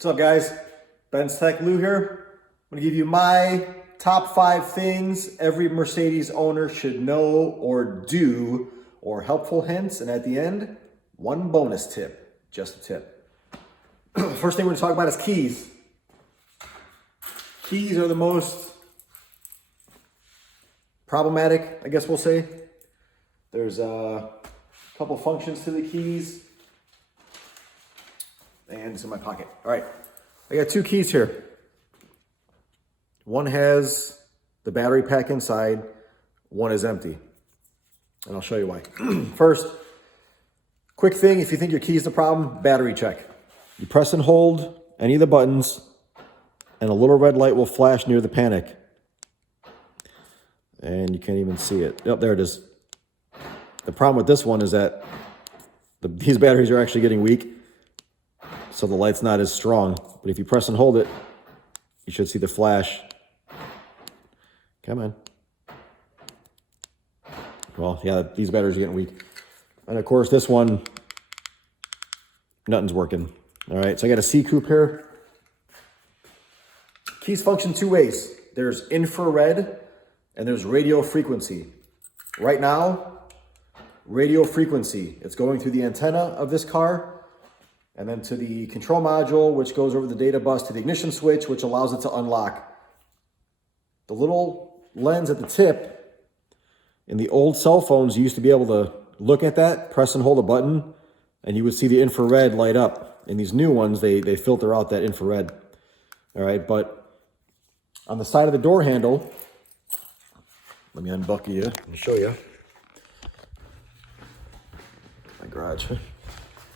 What's up, guys? Benz Tech Lou here. I'm going to give you my top 5 things every Mercedes owner should know or do, or helpful hints, and at the end, one bonus tip, just a tip. First thing we're going to talk about is keys. Keys are the most problematic, I guess we'll say. There's a couple functions to the keys. And it's in my pocket. All right, I got 2 keys here. One has the battery pack inside, one is empty. And I'll show you why. First, quick thing, if you think your key is the problem, battery check. You press and hold any of the buttons, and a little red light will flash near the panic. And you can't even see it. Yep, there it is. The problem with this one is that these batteries are actually getting weak, so the light's not as strong. But if you press and hold it, you should see the flash. Come on. Well, yeah, these batteries are getting weak. And of course, this one, nothing's working. All right, so I got a C-coupe here. Keys function 2 ways. There's infrared and there's radio frequency. Right now, radio frequency. It's going through the antenna of this car, and then to the control module, which goes over the data bus to the ignition switch, which allows it to unlock. The little lens at the tip, in the old cell phones, you used to be able to look at that, press and hold a button, and you would see the infrared light up. In these new ones, they filter out that infrared. All right, but on the side of the door handle, let me unbuckle you and show you. My garage.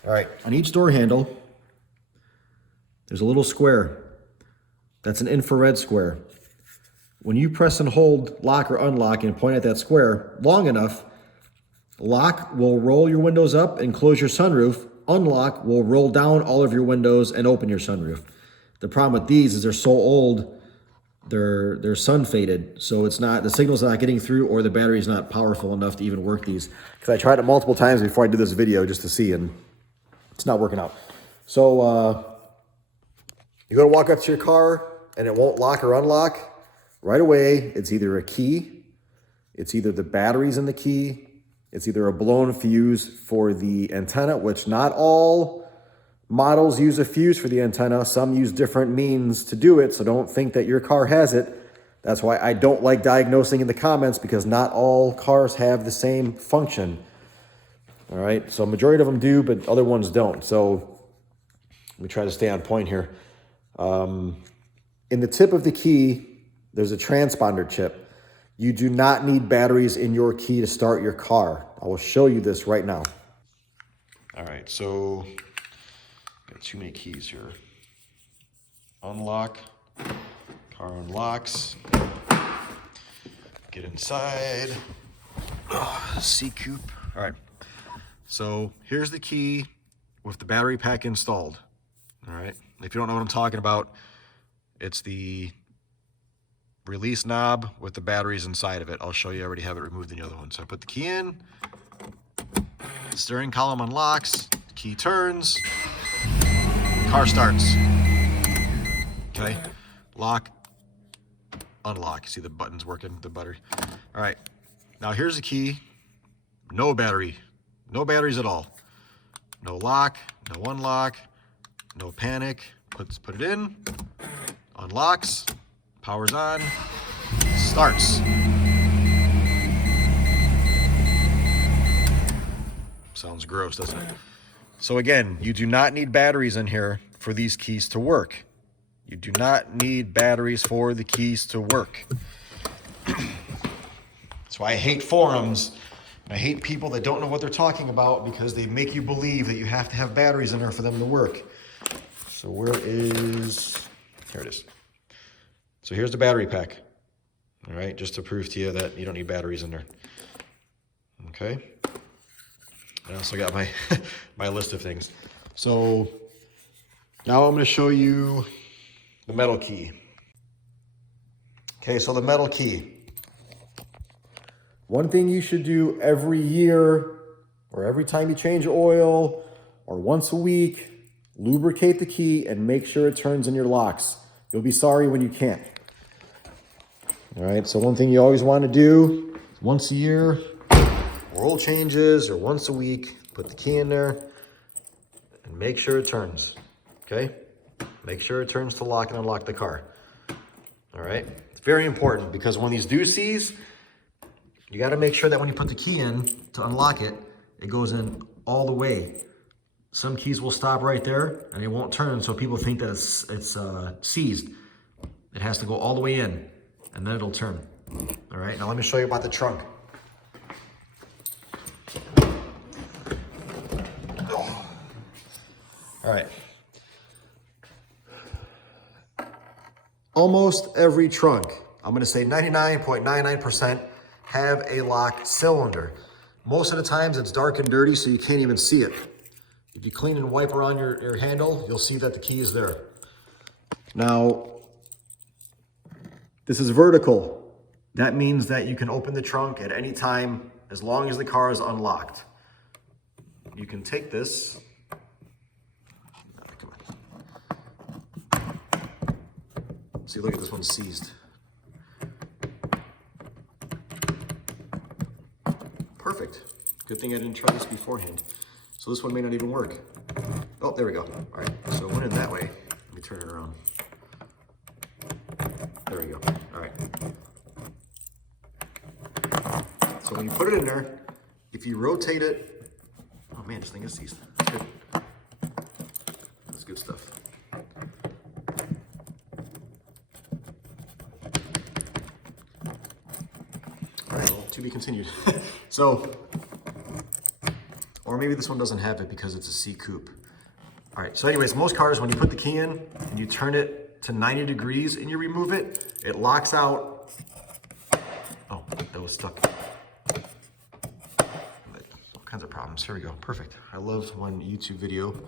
All right, on each door handle, there's a little square. That's an infrared square. When you press and hold lock or unlock and point at that square long enough, lock will roll your windows up and close your sunroof. Unlock will roll down all of your windows and open your sunroof. The problem with these is they're so old, they're sun faded, so it's not, the signal's not getting through, or the battery's not powerful enough to even work these. Because I tried it multiple times before I did this video just to see, and it's not working out. So you go to walk up to your car and it won't lock or unlock. Right away, it's either a key, it's either the batteries in the key, it's either a blown fuse for the antenna, which not all models use a fuse for the antenna. Some use different means to do it, so don't think that your car has it. That's why I don't like diagnosing in the comments, because not all cars have the same function. All right, so majority of them do, but other ones don't. So we try to stay on point here. In the tip of the key, there's a transponder chip. You do not need batteries in your key to start your car. I will show you this right now. All right, so got too many keys here. Unlock, car unlocks. Get inside. Oh, C-coupe. All right. So here's the key with the battery pack installed. All right, if you don't know what I'm talking about, it's the release knob with the batteries inside of it. I'll show you, I already have it removed in the other one. So I put the key in, the steering column unlocks, the key turns, car starts. Okay, lock, unlock. See the buttons working, the battery. All right, now here's the key, no battery. No batteries at all. No lock, no unlock, no panic. Put it in, unlocks, powers on, starts. Sounds gross, doesn't it? So again, you do not need batteries in here for these keys to work. You do not need batteries for the keys to work. That's why I hate forums. I hate people that don't know what they're talking about, because they make you believe that you have to have batteries in there for them to work. So here it is. So here's the battery pack. All right, just to prove to you that you don't need batteries in there. Okay. I also got my, my list of things. So now I'm gonna show you the metal key. Okay, so the metal key. One thing you should do every year, or every time you change oil, or once a week, Lubricate the key and make sure it turns in your locks. You'll be sorry when you can't. All right, so one thing you always want to do once a year, oil changes, or once a week, put the key in there and make sure it turns, okay? Make sure it turns to lock and unlock the car. All right, it's very important because when these do seize, you got to make sure that when you put the key in to unlock it, it goes in all the way. Some keys will stop right there and it won't turn, so people think that it's seized. It has to go all the way in and then it'll turn. All right, now let me show you about the trunk. All right. Almost every trunk, I'm gonna say 99.99%, have a locked cylinder. Most of the times it's dark and dirty, so you can't even see it. If you clean and wipe around your handle, you'll see that the key is there. Now, this is vertical. That means that you can open the trunk at any time as long as the car is unlocked. You can take this. See, look at this one seized. Perfect. Good thing I didn't try this beforehand. So this one may not even work. Oh, there we go. All right, so it went in that way. Let me turn it around. There we go. All right. So when you put it in there, if you rotate it, oh man, this thing is seized. That's good. That's good stuff. All right, well, to be continued. So, or maybe this one doesn't have it because it's a C coupe. All right, so anyways, most cars, when you put the key in and you turn it to 90 degrees and you remove it, it locks out. Oh, that was stuck. All kinds of problems. Here we go. Perfect. I love when YouTube video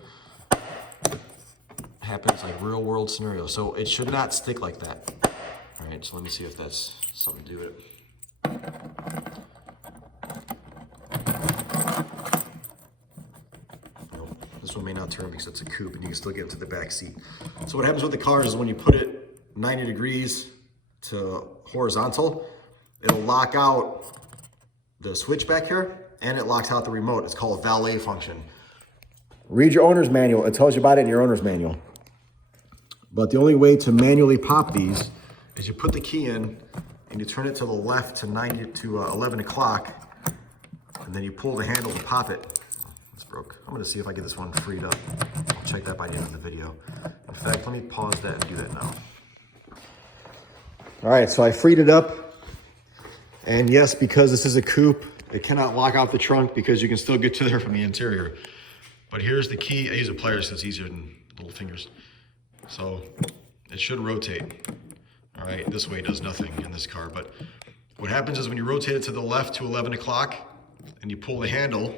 happens like real world scenario. So it should not stick like that. All right, so let me see if that's something to do with it. This one may not turn because it's a coupe and you can still get into the back seat. So what happens with the cars is when you put it 90 degrees to horizontal, it'll lock out the switch back here and it locks out the remote. It's called a valet function. Read your owner's manual. It tells you about it in your owner's manual. But the only way to manually pop these is you put the key in and you turn it to the left to 90 to 11 o'clock, and then you pull the handle to pop it. It's broke. I'm gonna see if I get this one freed up. I'll check that by the end of the video. In fact, let me pause that and do that now. All right, so I freed it up. And yes, because this is a coupe, it cannot lock out the trunk because you can still get to there from the interior. But here's the key. I use a pliers so it's easier than little fingers. So it should rotate. All right, this way does nothing in this car. But what happens is when you rotate it to the left to 11 o'clock and you pull the handle,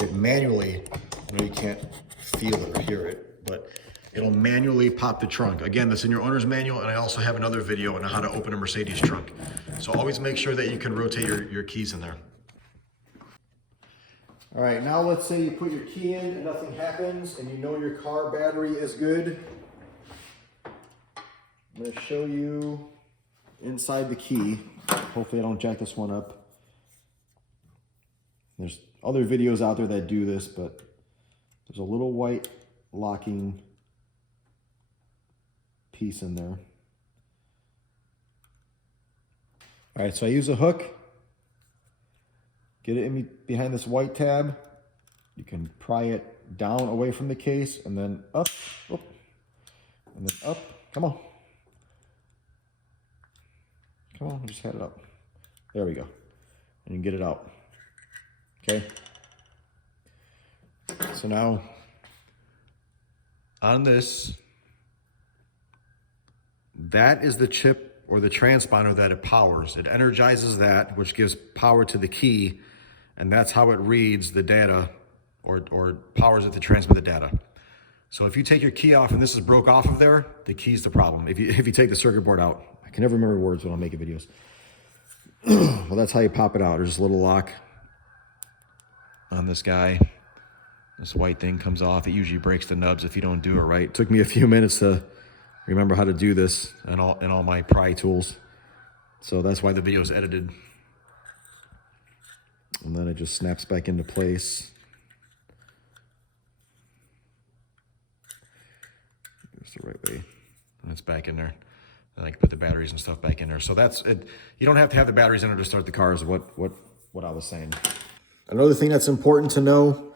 it manually, I know you can't feel it or hear it, but it'll manually pop the trunk. Again, that's in your owner's manual, and I also have another video on how to open a Mercedes trunk. So always make sure that you can rotate your keys in there. All right, now let's say you put your key in and nothing happens and you know your car battery is good. I'm gonna show you inside the key. Hopefully I don't jack this one up. There's other videos out there that do this, but there's a little white locking piece in there. All right, so I use a hook. Get it in behind this white tab. You can pry it down away from the case and then up, and then up. Come on. Come on, I just had it up. There we go. And you can get it out. Okay. So now on this, that is the chip or the transponder that it powers. It energizes that, which gives power to the key, and that's how it reads the data or powers it to transmit the data. So if you take your key off and this is broke off of there, the key's the problem. If you take the circuit board out, I can never remember words when I'm making videos. Well, that's how you pop it out. There's a little lock on this guy. This white thing comes off. It usually breaks the nubs if you don't do it right. It took me a few minutes to remember how to do this and all my pry tools. So that's why the video is edited. And then it just snaps back into place. It's the right way. And it's back in there. And I can put the batteries and stuff back in there. So that's it. You don't have to have the batteries in there to start the car, is what I was saying. Another thing that's important to know,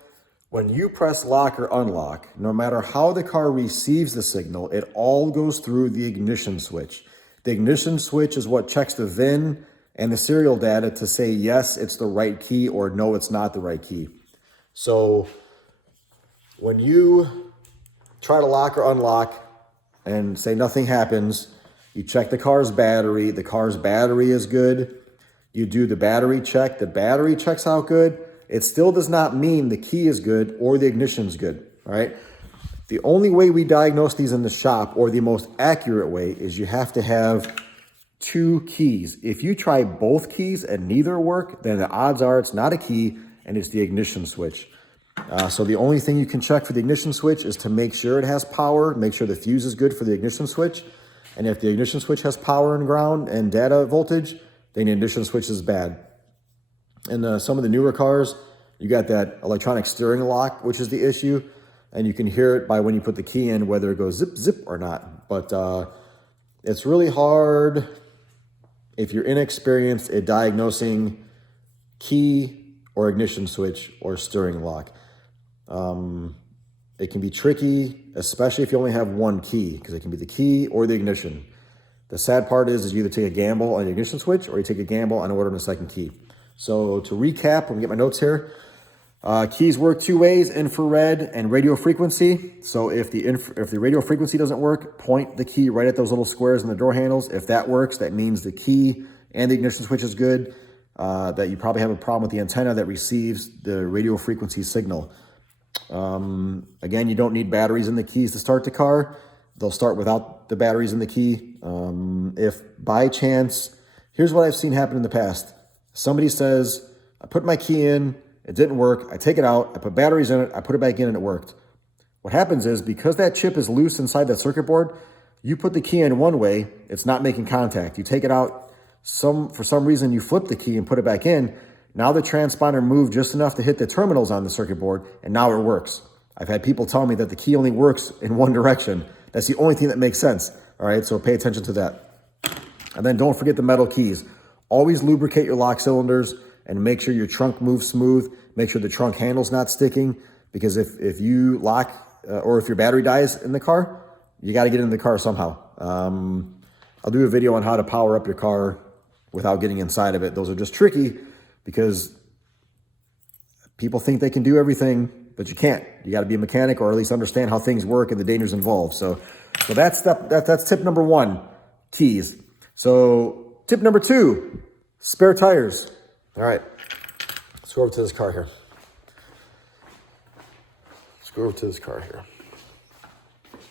when you press lock or unlock, no matter how the car receives the signal, it all goes through the ignition switch. The ignition switch is what checks the VIN and the serial data to say, yes, it's the right key, or no, it's not the right key. So when you try to lock or unlock and say nothing happens, you check the car's battery. The car's battery is good. You do the battery check. The battery checks out good. It still does not mean the key is good or the ignition's good, all right? The only way we diagnose these in the shop, or the most accurate way, is you have to have 2 keys. If you try both keys and neither work, then the odds are it's not a key and it's the ignition switch. So the only thing you can check for the ignition switch is to make sure it has power, make sure the fuse is good for the ignition switch. And if the ignition switch has power and ground and data voltage, then the ignition switch is bad. And some of the newer cars, you got that electronic steering lock, which is the issue. And you can hear it by when you put the key in, whether it goes zip, zip or not. But it's really hard if you're inexperienced at diagnosing key or ignition switch or steering lock. It can be tricky, especially if you only have one key, because it can be the key or the ignition. The sad part is you either take a gamble on the ignition switch or you take a gamble on ordering a second key. So to recap, let me get my notes here. Keys work 2 ways, infrared and radio frequency. So if the radio frequency doesn't work, point the key right at those little squares in the door handles. If that works, that means the key and the ignition switch is good. That you probably have a problem with the antenna that receives the radio frequency signal. Again, you don't need batteries in the keys to start the car. They'll start without the batteries in the key. If by chance, here's what I've seen happen in the past. Somebody says, I put my key in, it didn't work. I take it out, I put batteries in it, I put it back in and it worked. What happens is, because that chip is loose inside that circuit board, you put the key in one way, it's not making contact. You take it out, for some reason you flip the key and put it back in. Now the transponder moved just enough to hit the terminals on the circuit board, and now it works. I've had people tell me that the key only works in one direction. That's the only thing that makes sense. All right, so pay attention to that. And then don't forget the metal keys. Always lubricate your lock cylinders and make sure your trunk moves smooth. Make sure the trunk handle's not sticking, because if you lock or if your battery dies in the car, you got to get in the car somehow. I'll do a video on how to power up your car without getting inside of it. Those are just tricky because people think they can do everything, but you can't. You got to be a mechanic, or at least understand how things work and the dangers involved. So that's tip number 1, keys. So tip number 2, spare tires. All right, let's go over to this car here.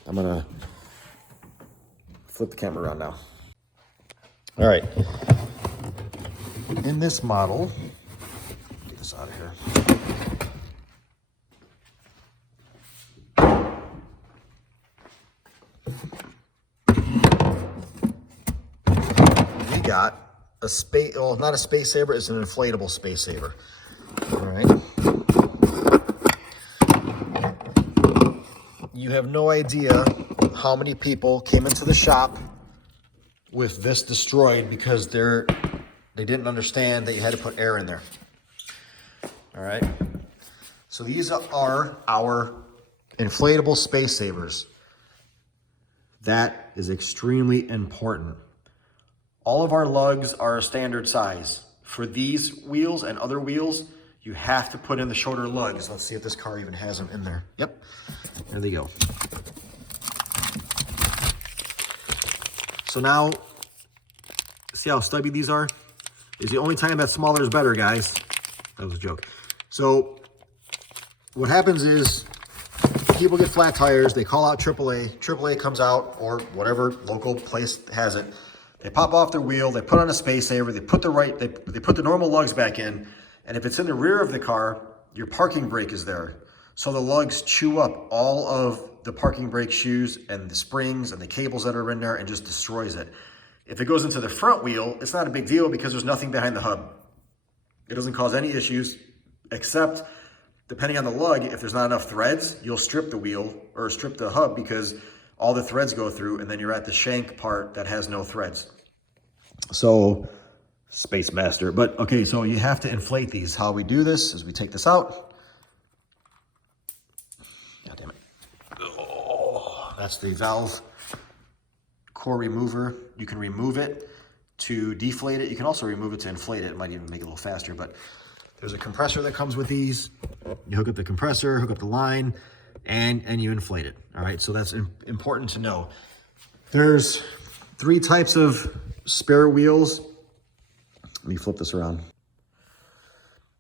I'm gonna flip the camera around now. All right, in this model, get this out of here. We got a space, well, not a space saver, it's an inflatable space saver. All right. You have no idea how many people came into the shop with this destroyed because they didn't understand that you had to put air in there. All right. So these are our inflatable space savers. That is extremely important. All of our lugs are a standard size. For these wheels and other wheels, you have to put in the shorter lugs. Let's see if this car even has them in there. Yep, there they go. So now, see how stubby these are? It's the only time that smaller is better, guys. That was a joke. So what happens is people get flat tires, they call out AAA. AAA comes out, or whatever local place has it. They pop off their wheel, they put on a space saver, they put the normal lugs back in, and if it's in the rear of the car, your parking brake is there. So the lugs chew up all of the parking brake shoes and the springs and the cables that are in there and just destroys it. If it goes into the front wheel, it's not a big deal because there's nothing behind the hub. It doesn't cause any issues, except depending on the lug, if there's not enough threads, you'll strip the wheel or strip the hub because all the threads go through and then you're at the shank part that has no threads. So, Space Master. But okay, so you have to inflate these. How we do this is we take this out. God damn it. Oh, that's the valve core remover. You can remove it to deflate it. You can also remove it to inflate it. It might even make it a little faster, but there's a compressor that comes with these. You hook up the compressor, hook up the line, and you inflate it. All right, so that's important to know. There's 3 types of spare wheels. Let me flip this around.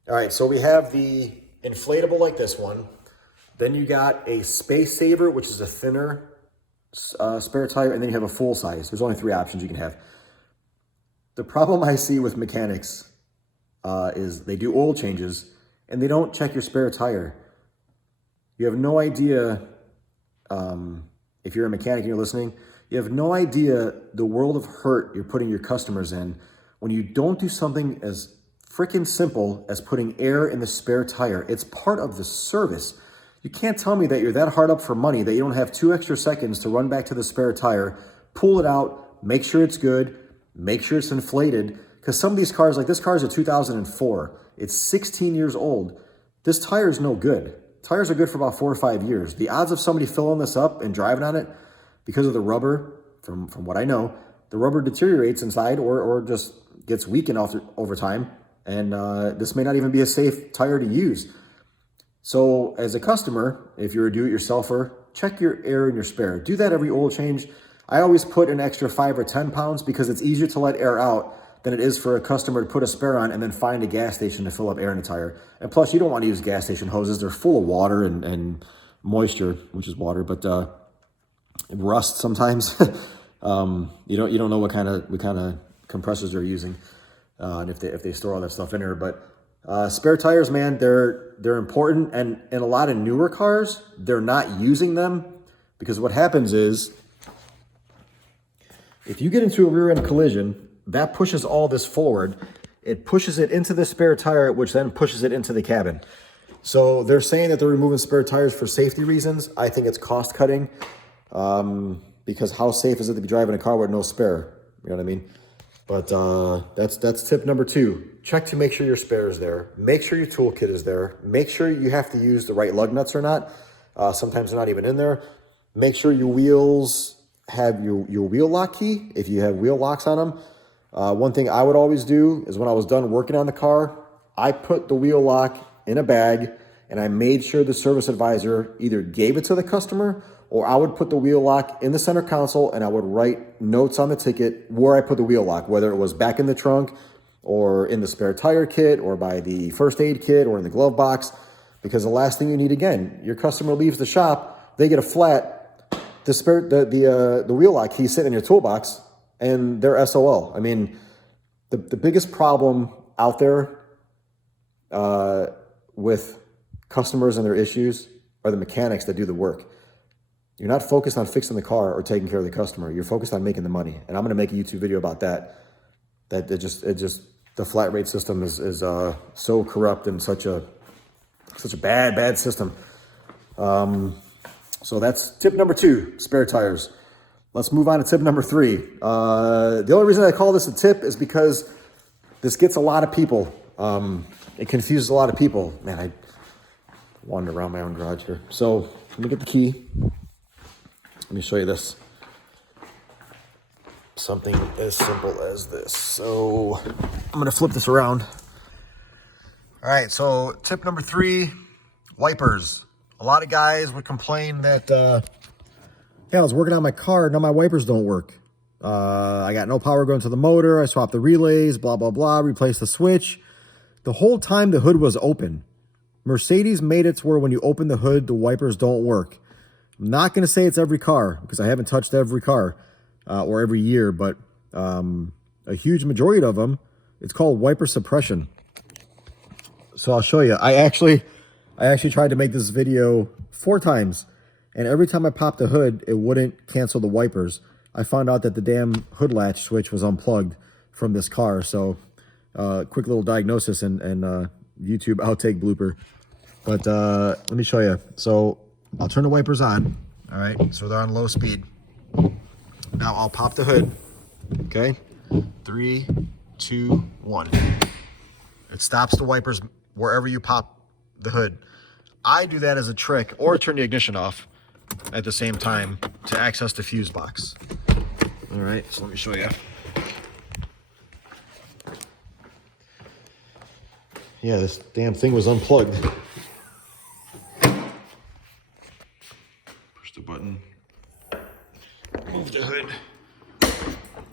All right, so we have the inflatable like this one. Then you got a Space Saver, which is a thinner spare tire, and then you have a full size. There's only 3 options you can have. The problem I see with mechanics is they do oil changes and they don't check your spare tire. You have no idea, if you're a mechanic and you're listening, you have no idea the world of hurt you're putting your customers in when you don't do something as freaking simple as putting air in the spare tire. It's part of the service. You can't tell me that you're that hard up for money that you don't have 2 extra seconds to run back to the spare tire, pull it out, make sure it's good, make sure it's inflated. Because some of these cars, like this car is a 2004. It's 16 years old. This tire is no good. Tires are good for about 4 or 5 years. The odds of somebody filling this up and driving on it, because of the rubber, from what I know, the rubber deteriorates inside or just gets weakened over time. And this may not even be a safe tire to use. So as a customer, if you're a do-it-yourselfer, check your air in your spare. Do that every oil change. I always put an extra 5 or 10 pounds because it's easier to let air out than it is for a customer to put a spare on and then find a gas station to fill up air in a tire. And plus, you don't want to use gas station hoses. They're full of water and moisture, which is water, but rust sometimes. You don't know what kind of compressors they're using, and if they store all that stuff in there. But spare tires, man, they're important. And in a lot of newer cars, they're not using them because what happens is if you get into a rear end collision, that pushes all this forward. It pushes it into the spare tire, which then pushes it into the cabin. So they're saying that they're removing spare tires for safety reasons. I think it's cost cutting because how safe is it to be driving a car with no spare? You know what I mean? But that's tip number 2. Check to make sure your spare is there. Make sure your toolkit is there. Make sure you have to use the right lug nuts or not. Sometimes they're not even in there. Make sure your wheels have your wheel lock key if you have wheel locks on them. One thing I would always do is when I was done working on the car, I put the wheel lock in a bag and I made sure the service advisor either gave it to the customer or I would put the wheel lock in the center console and I would write notes on the ticket where I put the wheel lock, whether it was back in the trunk or in the spare tire kit or by the first aid kit or in the glove box. Because the last thing you need, again, your customer leaves the shop, they get a flat, the wheel lock key sitting in your toolbox, and they're SOL. I mean, the biggest problem out there with customers and their issues are the mechanics that do the work. You're not focused on fixing the car or taking care of the customer. You're focused on making the money. And I'm going to make a YouTube video about that. That the flat rate system is so corrupt and such a bad system. So that's tip number 2, spare tires. Let's move on to tip number 3. The only reason I call this a tip is because this gets a lot of people. It confuses a lot of people. Man, I wandered around my own garage here. So let me get the key. Let me show you this. Something as simple as this. So I'm going to flip this around. All right, so tip number 3, wipers. A lot of guys would complain that, I was working on my car, now my wipers don't work. I got no power going to the motor, I swapped the relays, blah, blah, blah, replaced the switch. The whole time the hood was open. Mercedes made it to where when you open the hood, the wipers don't work. I'm not going to say it's every car, because I haven't touched every car or every year, but a huge majority of them, it's called wiper suppression. So I'll show you. I actually tried to make this video 4 times, and every time I popped the hood, it wouldn't cancel the wipers. I found out that the damn hood latch switch was unplugged from this car. So quick little diagnosis and YouTube outtake blooper. But let me show you. So I'll turn the wipers on. All right, so they're on low speed. Now I'll pop the hood. Okay, 3, 2, 1. It stops the wipers wherever you pop the hood. I do that as a trick, or turn the ignition off at the same time to access the fuse box. All right, so let me show you. Yeah, this damn thing was unplugged. Push the button. Move the hood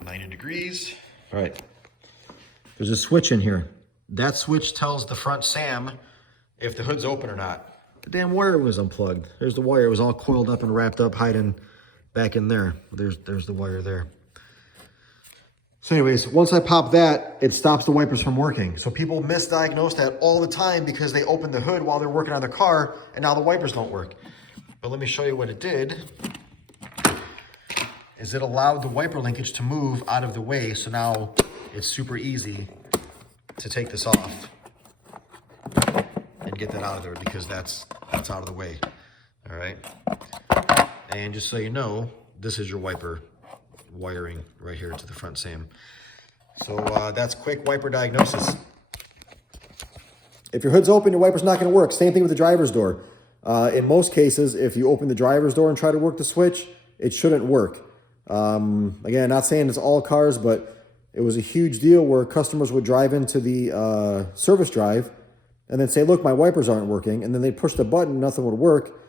90 degrees. All right, there's a switch in here. That switch tells the front SAM if the hood's open or not. The damn wire was unplugged. There's the wire. It was all coiled up and wrapped up, hiding back in there. There's the wire there. So anyways, once I pop that, it stops the wipers from working. So people misdiagnose that all the time because they open the hood while they're working on their car, and now the wipers don't work. But let me show you what it did. Is it allowed the wiper linkage to move out of the way, so now it's super easy to take this off and get that out of there because that's out of the way. All right. And just so you know, this is your wiper wiring right here to the front SAM. So that's quick wiper diagnosis. If your hood's open, your wiper's not going to work. Same thing with the driver's door. In most cases, if you open the driver's door and try to work the switch, it shouldn't work. Again, not saying it's all cars, but it was a huge deal where customers would drive into the service drive and then say, look, my wipers aren't working. And then they'd push the button, nothing would work.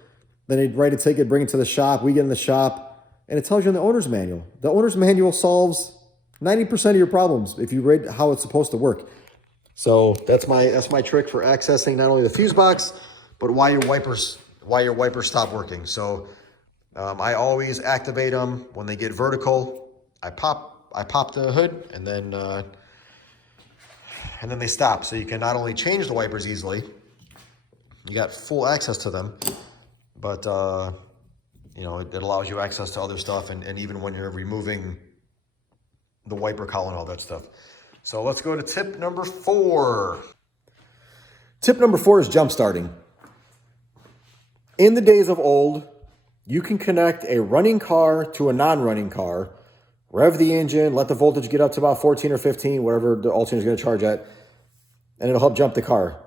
Then they'd write a ticket, bring it to the shop. We get in the shop, and it tells you in the owner's manual. The owner's manual solves 90% of your problems if you read how it's supposed to work. So that's my trick for accessing not only the fuse box, but why your wipers stop working. So I always activate them when they get vertical. I pop the hood, and then they stop. So you can not only change the wipers easily, you got full access to them, but you know, it allows you access to other stuff, and even when you're removing the wiper cowl and all that stuff. So let's go to tip number 4. Tip number 4 is jump starting. In the days of old, you can connect a running car to a non-running car, rev the engine, let the voltage get up to about 14 or 15, whatever the alternator is going to charge at, and it'll help jump the car.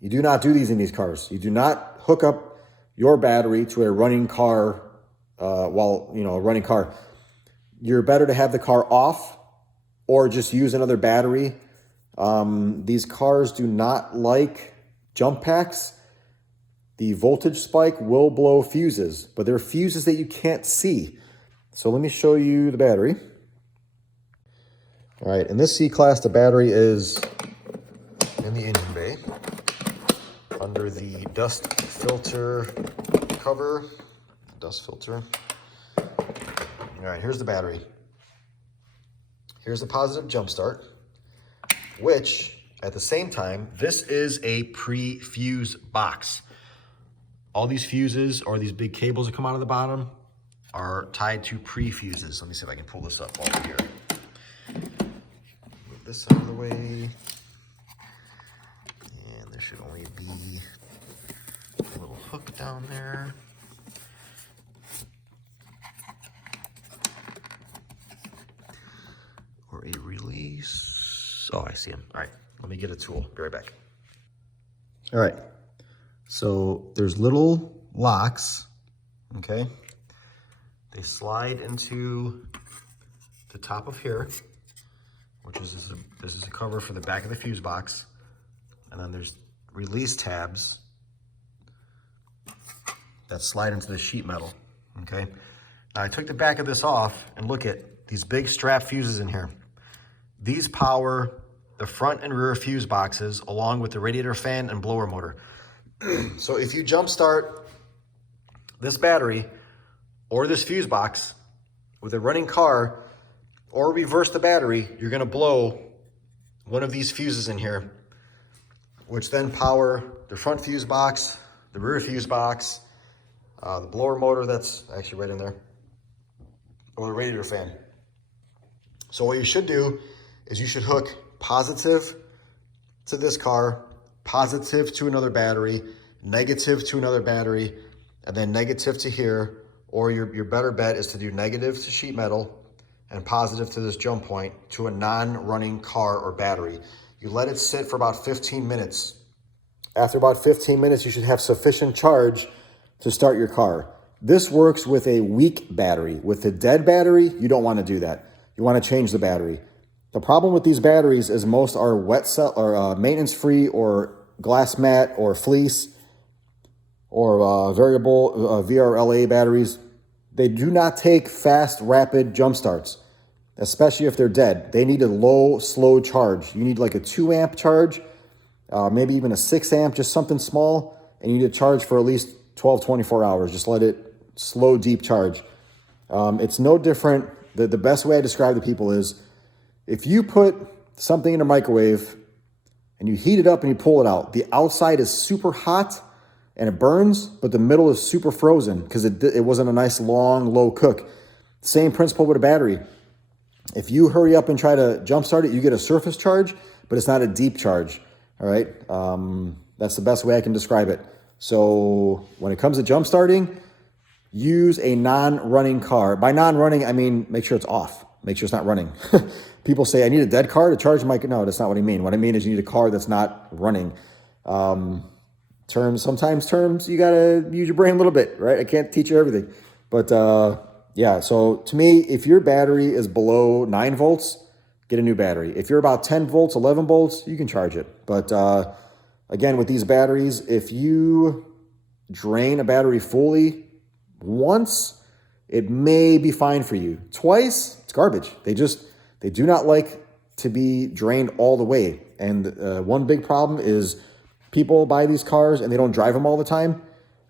You do not do these in these cars. You do not hook up your battery to a running car a running car. You're better to have the car off or just use another battery. These cars do not like jump packs. The voltage spike will blow fuses, but they're fuses that you can't see. So let me show you the battery. All right, in this C-Class, the battery is in the engine bay under the dust filter cover. Dust filter. All right, here's the battery. Here's the positive jump start, which at the same time, this is a Prefuse box. All these fuses or these big cables that come out of the bottom are tied to Prefuses. Let me see if I can pull this up over here. Move this out of the way. And there should only be a little hook down there. Or a release. Oh, I see him. All right, let me get a tool. Be right back. All right. So there's little locks, okay? They slide into the top of here, which is this is a cover for the back of the fuse box. And then there's release tabs that slide into the sheet metal, okay? Now I took the back of this off, and look at these big strap fuses in here. These power the front and rear fuse boxes along with the radiator fan and blower motor. So if you jump start this battery or this fuse box with a running car or reverse the battery, you're gonna blow one of these fuses in here, which then power the front fuse box, the rear fuse box, the blower motor that's actually right in there, or the radiator fan. So what you should do is you should hook positive to this car, positive to another battery, negative to another battery, and then negative to here, or your better bet is to do negative to sheet metal and positive to this jump point to a non-running car or battery. You let it sit for about 15 minutes. After about 15 minutes, you should have sufficient charge to start your car. This works with a weak battery. With the dead battery, you don't want to do that. You want to change the battery. The problem with these batteries is most are wet cell or maintenance-free or glass mat or fleece or variable VRLA batteries. They do not take fast, rapid jump starts, especially if they're dead. They need a low, slow charge. You need like a 2 amp charge, maybe even a 6 amp, just something small, and you need to charge for at least 12, 24 hours. Just let it slow, deep charge. It's no different. The best way I describe to people is if you put something in a microwave and you heat it up and you pull it out, the outside is super hot and it burns, but the middle is super frozen because it wasn't a nice, long, low cook. Same principle with a battery. If you hurry up and try to jumpstart it, you get a surface charge, but it's not a deep charge, all right? That's the best way I can describe it. So when it comes to jumpstarting, use a non-running car. By non-running, I mean make sure it's off. Make sure it's not running. People say, I need a dead car to charge my... No, that's not what I mean. What I mean is you need a car that's not running. Sometimes terms, you got to use your brain a little bit, right? I can't teach you everything. But yeah, so to me, if your battery is below 9 volts, get a new battery. If you're about 10 volts, 11 volts, you can charge it. But again, with these batteries, if you drain a battery fully once, it may be fine for you. Twice, it's garbage. They do not like to be drained all the way. And one big problem is people buy these cars and they don't drive them all the time.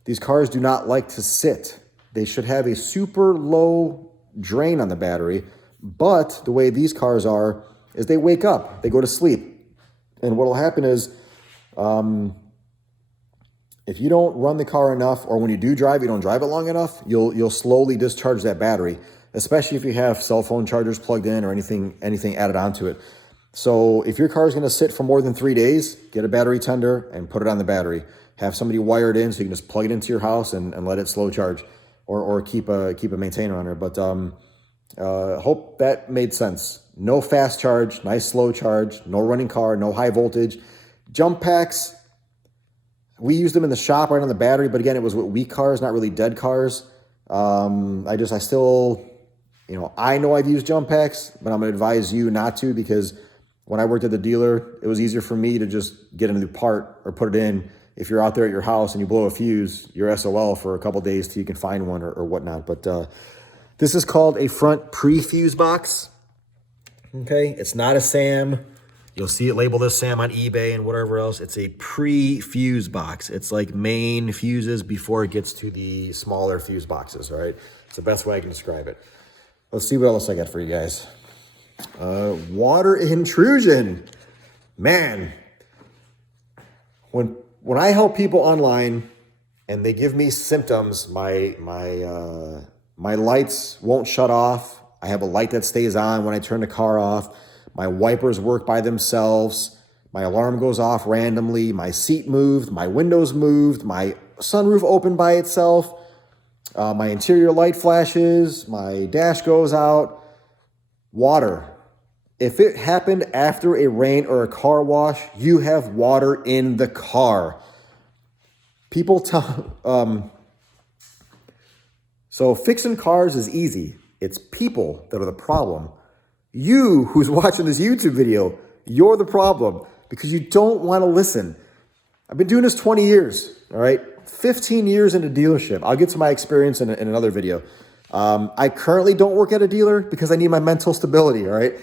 These cars do not like to sit. They should have a super low drain on the battery. But the way these cars are is they wake up, they go to sleep. And what will happen is if you don't run the car enough, or when you do drive, you don't drive it long enough, you'll slowly discharge that battery, especially if you have cell phone chargers plugged in or anything added onto it. So if your car is going to sit for more than 3 days, get a battery tender and put it on the battery. Have somebody wire it in so you can just plug it into your house and let it slow charge, or keep a maintainer on there. But hope that made sense. No fast charge, nice slow charge, no running car, no high voltage. Jump packs, we use them in the shop right on the battery, but again, it was with weak cars, not really dead cars. I still, I know I've used jump packs, but I'm going to advise you not to, because when I worked at the dealer, it was easier for me to just get a new part or put it in. If you're out there at your house and you blow a fuse, you're SOL for a couple days till you can find one or whatnot. But this is called a front Prefuse Box. Okay, it's not a SAM. You'll see it labeled as SAM on eBay and whatever else. It's a Prefuse Box. It's like main fuses before it gets to the smaller fuse boxes, all right? It's the best way I can describe it. Let's see what else I got for you guys. Water intrusion. Man, when I help people online and they give me symptoms, my lights won't shut off. I have a light that stays on when I turn the car off. My wipers work by themselves. My alarm goes off randomly. My seat moved. My windows moved. My sunroof opened by itself. My interior light flashes. My dash goes out. Water. If it happened after a rain or a car wash, you have water in the car. People tell... So fixing cars is easy. It's people that are the problem. You, who's watching this YouTube video, you're the problem because you don't want to listen. I've been doing this 20 years, all right? 15 years in a dealership. I'll get to my experience in another video. I currently don't work at a dealer because I need my mental stability, all right?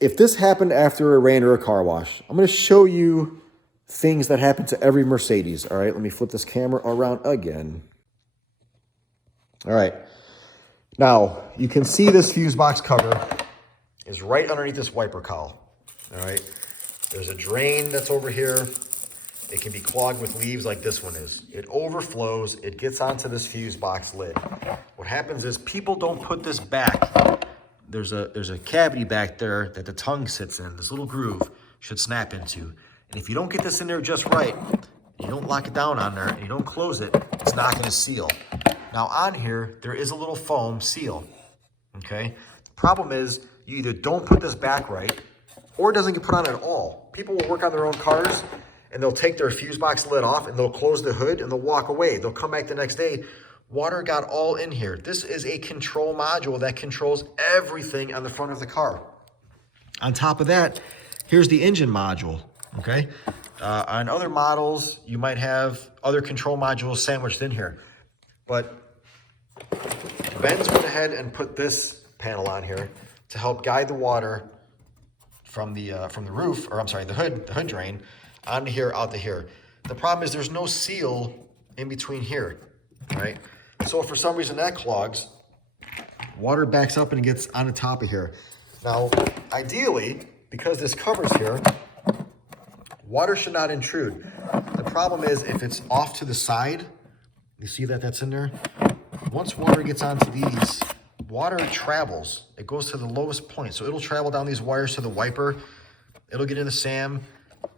If this happened after a rain or a car wash, I'm going to show you things that happen to every Mercedes, all right? Let me flip this camera around again. All right. Now, you can see this fuse box cover is right underneath this wiper cowl, all right? There's a drain that's over here. it can be clogged with leaves like this one is. It overflows, it gets onto this fuse box lid. What happens is people don't put this back. There's a cavity back there that the tongue sits in. This little groove should snap into. And if you don't get this in there just right, you don't lock it down on there, and you don't close it, it's not gonna seal. Now on here, there is a little foam seal, okay? The problem is you either don't put this back right, or it doesn't get put on at all. People will work on their own cars, and they'll take their fuse box lid off, and they'll close the hood, and they'll walk away. They'll come back the next day. Water got all in here. This is a control module that controls everything on the front of the car. On top of that, here's the engine module, okay? On other models, you might have other control modules sandwiched in here. But Benz went ahead and put this panel on here to help guide the water from the roof, or I'm sorry, the hood drain, onto here, out to here. The problem is there's no seal in between here, right? So if for some reason that clogs, water backs up and gets on the top of here. Now, ideally, because this covers here, water should not intrude. The problem is if it's off to the side, you see that that's in there? Once water gets onto these, water travels. It goes to the lowest point. So it'll travel down these wires to the wiper. It'll get in the SAM.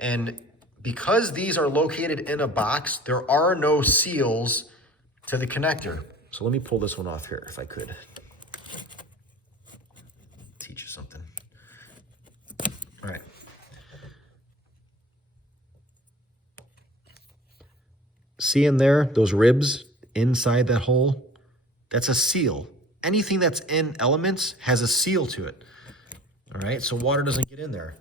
And because these are located in a box, there are no seals to the connector. So let me pull this one off here if I could. Teach you something. All right. See in there, those ribs inside that hole? That's a seal. Anything that's in elements has a seal to it. All right, so water doesn't get in there.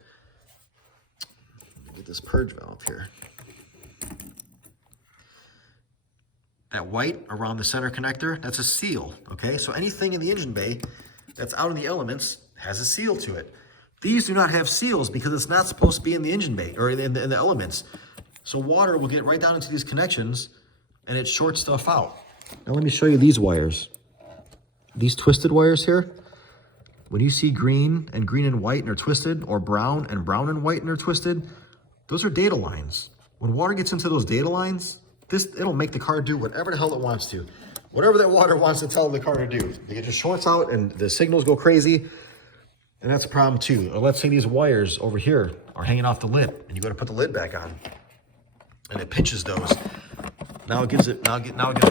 Let me get this purge valve here. That white around the center connector, that's a seal, okay? So anything in the engine bay that's out in the elements has a seal to it. These do not have seals because it's not supposed to be in the engine bay or in the elements. So water will get right down into these connections and it shorts stuff out. Now let me show you these wires. These twisted wires here, when you see green and white and they're twisted, or brown and white and they're twisted, those are data lines. When water gets into those data lines, it'll make the car do whatever the hell it wants to. Whatever that water wants to tell the car to do. It just shorts out and the signals go crazy. And that's a problem too. Or let's say these wires over here are hanging off the lid and you got to put the lid back on. And it pinches those. Now it gives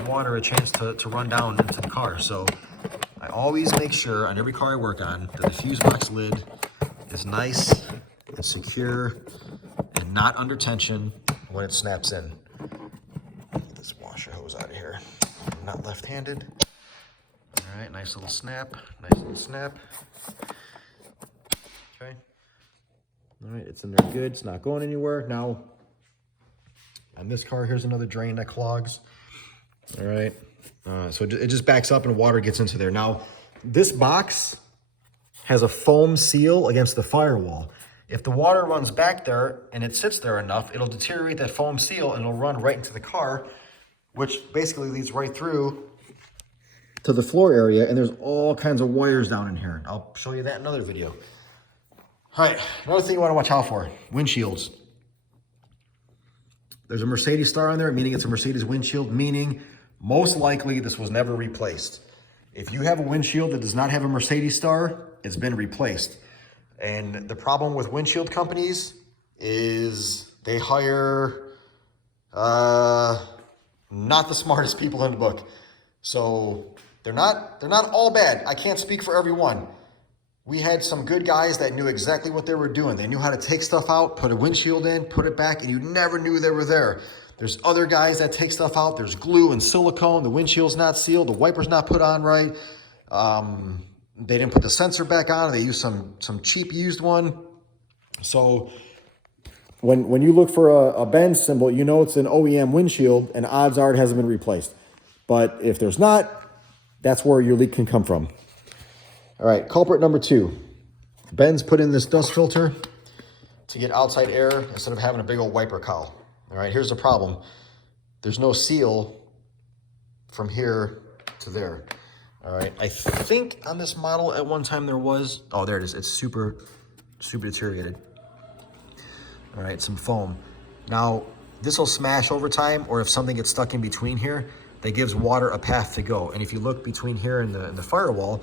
water a chance to run down into the car. So I always make sure on every car I work on that the fuse box lid is nice and secure and not under tension when it snaps in. Get this washer hose out of here. I'm not left-handed. All right, nice little snap. Nice little snap. Okay. All right, it's in there good. It's not going anywhere. Now, on this car, here's another drain that clogs. All right. So it just backs up and water gets into there. Now, this box has a foam seal against the firewall. If the water runs back there and it sits there enough, it'll deteriorate that foam seal and it'll run right into the car, which basically leads right through to the floor area. And there's all kinds of wires down in here. I'll show you that in another video. All right, another thing you want to watch out for, windshields. There's a Mercedes star on there, meaning it's a Mercedes windshield, meaning most likely this was never replaced. If you have a windshield that does not have a Mercedes star, it's been replaced. And the problem with windshield companies is they hire not the smartest people in the book. So they're not all bad. I can't speak for everyone. We had some good guys that knew exactly what they were doing. They knew how to take stuff out, put a windshield in, put it back, and you never knew they were there. There's other guys that take stuff out. There's glue and silicone. The windshield's not sealed. The wiper's not put on right. They didn't put the sensor back on. They used some cheap used one. So when you look for a Benz symbol, you know it's an OEM windshield, and odds are it hasn't been replaced. But if there's not, that's where your leak can come from. All right, culprit number 2. Benz put in this dust filter to get outside air instead of having a big old wiper cowl. All right, here's the problem. There's no seal from here to there. All right, I think on this model at one time there was, oh, there it is. It's super deteriorated. All right, some foam. Now, this will smash over time, or if something gets stuck in between here, that gives water a path to go. And if you look between here and the firewall,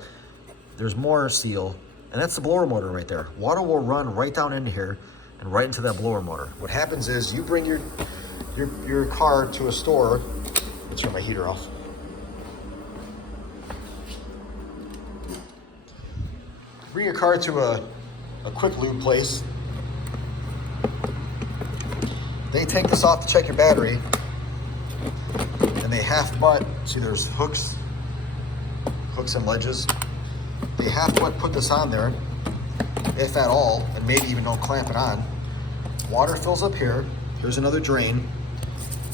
there's more seal, and that's the blower motor right there. Water will run right down into here and right into that blower motor. What happens is you bring your car to a store. Let's turn my heater off. Bring your car to a quick lube place. They take this off to check your battery, and they half butt, see there's hooks and ledges. They half butt put this on there, if at all, and maybe even don't clamp it on. Water fills up here. Here's another drain.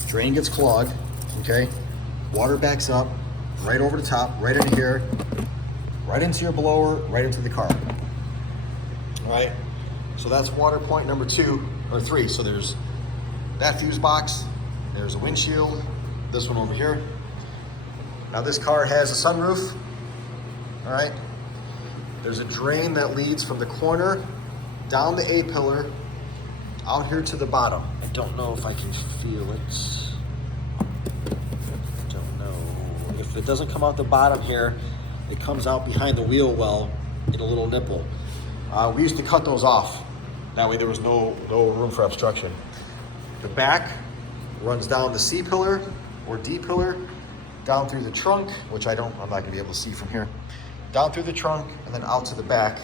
Drain gets clogged, okay? Water backs up, right over the top, right into here, right into your blower, right into the car. All right, so that's water point number 2 or 3. So there's that fuse box, there's a windshield, this one over here. Now this car has a sunroof, all right? There's a drain that leads from the corner down the A-pillar out here to the bottom. I don't know if I can feel it. I don't know. If it doesn't come out the bottom here, it comes out behind the wheel well in a little nipple. We used to cut those off. That way there was no room for obstruction. The back runs down the C-pillar or D-pillar, down through the trunk, which I'm not gonna be able to see from here. Down through the trunk and then out to the back.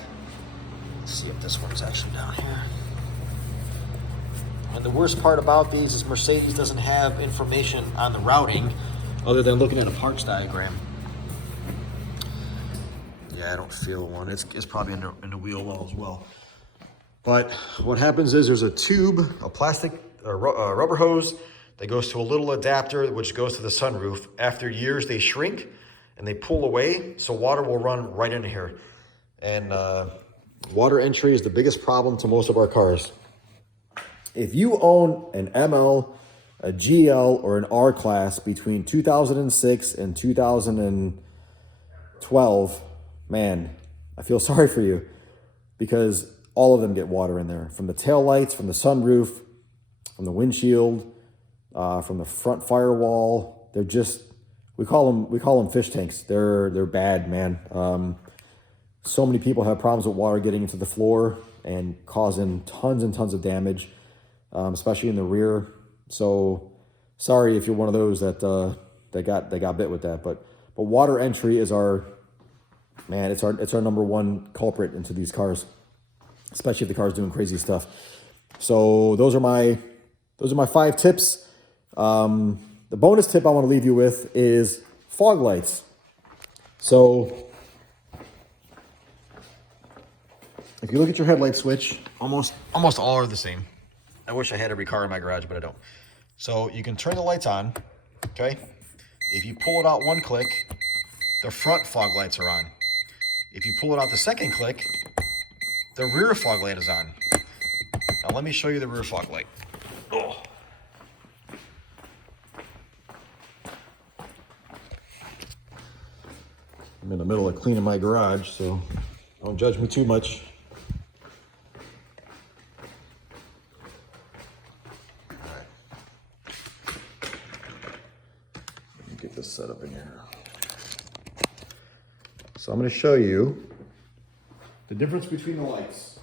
Let's see if this one's actually down here. And the worst part about these is Mercedes doesn't have information on the routing other than looking at a parts diagram. Yeah, I don't feel one. It's probably in the wheel well as well. But what happens is there's a tube, a plastic rubber hose that goes to a little adapter which goes to the sunroof. After years, they shrink and they pull away, so water will run right into here. And water entry is the biggest problem to most of our cars. If you own an ML, a GL, or an R class between 2006 and 2012, man, I feel sorry for you, because all of them get water in there. From the tail lights, from the sunroof, from the windshield, from the front firewall. They're just, we call them fish tanks. They're bad, man. So many people have problems with water getting into the floor and causing tons and tons of damage, especially in the rear. So sorry if you're one of those that got bit with that. But water entry is our, man, it's our number one culprit into these cars, especially if the car's doing crazy stuff. So those are my 5 tips. The bonus tip I want to leave you with is fog lights. So if you look at your headlight switch, almost all are the same. I wish I had every car in my garage, but I don't. So you can turn the lights on, okay? If you pull it out one click, the front fog lights are on. If you pull it out the second click, the rear fog light is on. Now let me show you the rear fog light. Oh. I'm in the middle of cleaning my garage, so don't judge me too much. All right. Let me get this set up in here. So I'm going to show you the difference between the lights.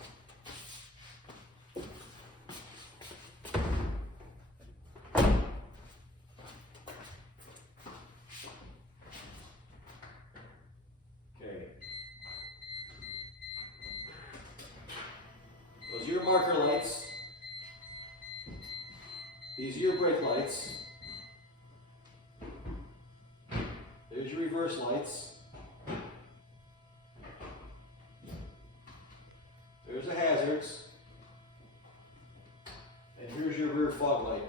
Those are your marker lights. These are your brake lights. There's your reverse lights. There's the hazards. And here's your rear fog light.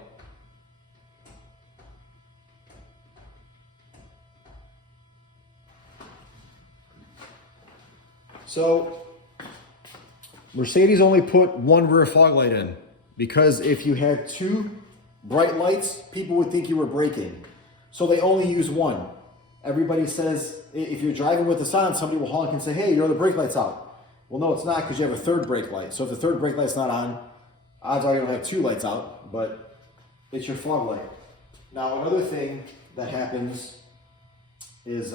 So Mercedes only put one rear fog light in because if you had 2 bright lights, people would think you were braking. So they only use one. Everybody says, if you're driving with this on, somebody will honk and say, hey, your other brake light's out. Well, no, it's not, because you have a third brake light. So if the third brake light's not on, odds are you don't have 2 lights out. But it's your fog light. Now, another thing that happens is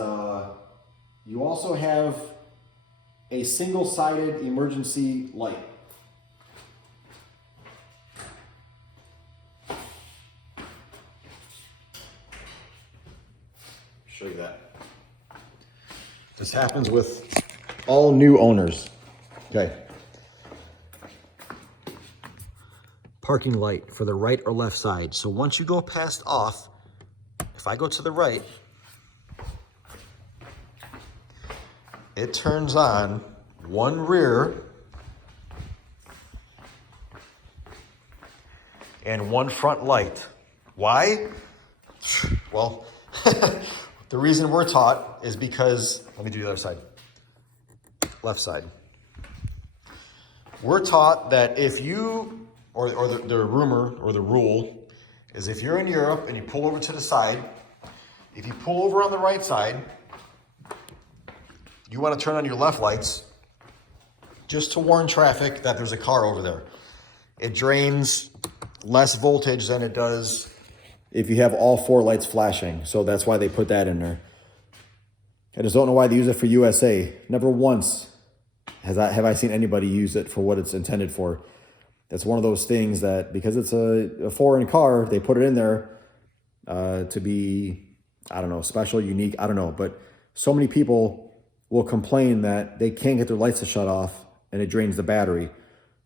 you also have a single-sided emergency light. Show you that. This happens with all new owners. Okay. Parking light for the right or left side. So once you go past off, if I go to the right, it turns on one rear and one front light. Why? Well, the reason we're taught is because, let me do the other side, left side. We're taught that if you, or the rumor or the rule is if you're in Europe and you pull over to the side, if you pull over on the right side, you want to turn on your left lights just to warn traffic that there's a car over there. It drains less voltage than it does if you have all four lights flashing. So that's why they put that in there. I just don't know why they use it for USA. Never once have I seen anybody use it for what it's intended for. It's one of those things that because it's a foreign car, they put it in there to be, I don't know, special, unique, I don't know. But so many people will complain that they can't get their lights to shut off and it drains the battery.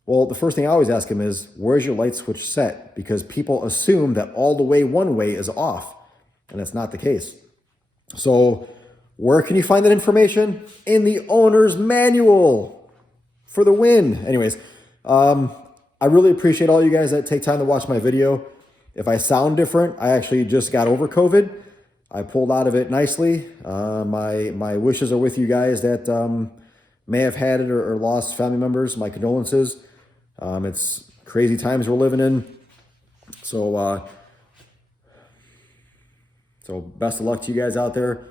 Well, the first thing I always ask them is, where's your light switch set? Because people assume that all the way one way is off, and that's not the case. So where can you find that information? In the owner's manual for the win. Anyways, I really appreciate all you guys that take time to watch my video. If I sound different, I actually just got over COVID. I pulled out of it nicely. My wishes are with you guys that may have had it or lost family members. My condolences. It's crazy times we're living in. So best of luck to you guys out there.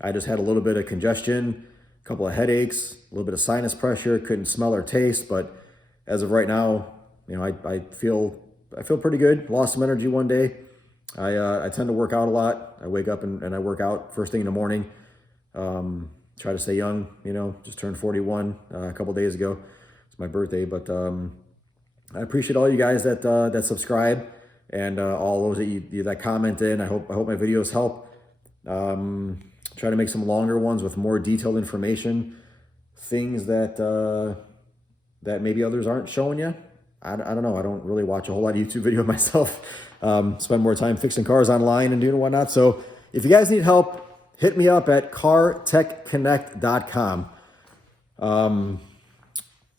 I just had a little bit of congestion, a couple of headaches, a little bit of sinus pressure, couldn't smell or taste, but as of right now, you know, I feel pretty good. Lost some energy one day. I tend to work out a lot. I wake up and I work out first thing in the morning. Try to stay young, you know, just turned 41 a couple days ago. It's my birthday, but I appreciate all you guys that subscribe and all those that comment in. I hope my videos help. Try to make some longer ones with more detailed information, things that maybe others aren't showing you. I don't know. I don't really watch a whole lot of YouTube video myself. Spend more time fixing cars online and doing whatnot. So if you guys need help, hit me up at cartechconnect.com.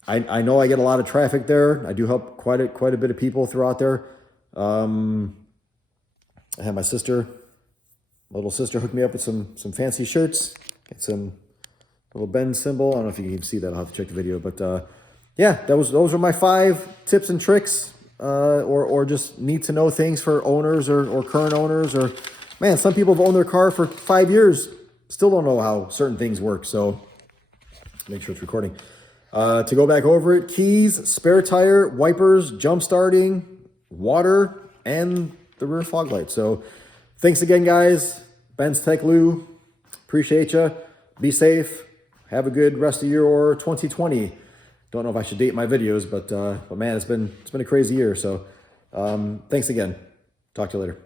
I know I get a lot of traffic there. I do help quite a bit of people throughout there. I have my little sister hooked me up with some fancy shirts. Get some little Benz symbol. I don't know if you can see that. I'll have to check the video. But yeah, those are my 5 tips and tricks or just need to know things for owners or current owners. Or man, some people have owned their car for 5 years, still don't know how certain things work. So make sure it's recording. To go back over it, keys, spare tire, wipers, jump starting, water, and the rear fog light. So thanks again, guys. Ben's Tech Lou. Appreciate you. Be safe. Have a good rest of your 2020. Don't know if I should date my videos, but man, it's been a crazy year. So thanks again. Talk to you later.